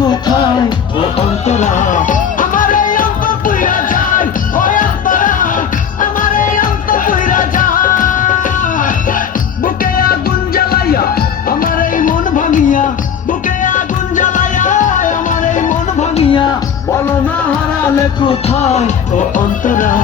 কোথায় ও অন্তরা? আমার এই অন্তর পুইরা যায়, ও অন্তরা, আমার এই অন্তর পুইরা যায়। বুকে আগুন জ্বালাইয়া আমার এই মন ভাঙিয়া, বুকে আগুন জ্বালাইয়া আমার এই মন ভাঙিয়া, বলো না হারালে কোথায় ও অন্তরা?